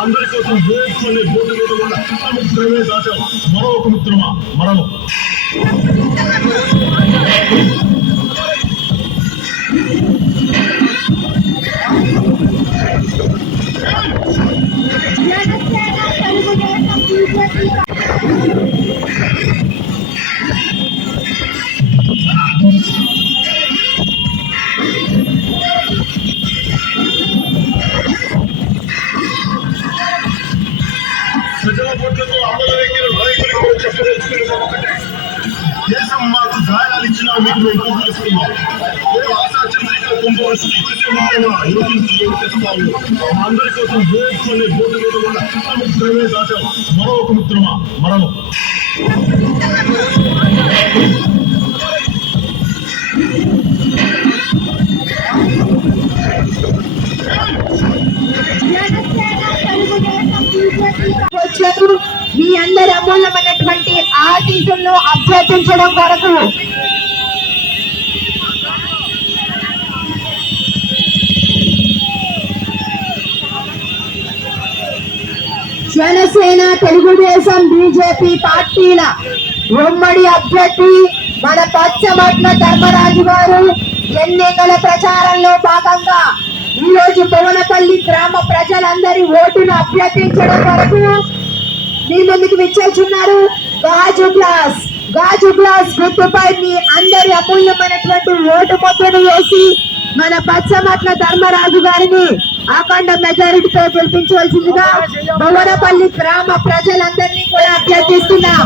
అందరి కోసం ఓటు అనే బోటు మీద ఉన్న సముద్రమే దాటాం మరో ఒక మిత్రమా మరణం ప్రజల దేశం మాకు గాయాలు ఇచ్చినా మీరు మేము పంపిస్తున్నాం ఓ ఆశా చంద్రిక అందరి కోసం మీద ఉన్న మరో ఒక మిత్రమా? మరణం వచ్చారు మీ అందరి అమూల్యమైనటువంటి ఆశీస్సులను అభ్యర్థించడం కొరకు జనసేన తెలుగుదేశం బీజేపీ పార్టీల ఉమ్మడి అభ్యర్థి మన పచ్చమట్ల ధర్మరాజు గారు ఎన్నికల ప్రచారంలో భాగంగా ఈ రోజు భువనపల్లి గ్రామ ప్రజలందరి ఓటును అభ్యర్థించడం వరకు మీ ముందుకు విచ్చేస్తున్నారు. గాజు గ్లాస్ గాజు గ్లాస్ గుర్తుపై మీ అందరి అమూల్యమైనటువంటి ఓటు మొత్తను వేసి మన పచ్చమట్ల ధర్మరాజు గారిని అఖండ మెజారిటీతో గెలిపించవలసిందిగా భువనపల్లి గ్రామ ప్రజలందరినీ కూడా అభ్యర్థిస్తున్నాం.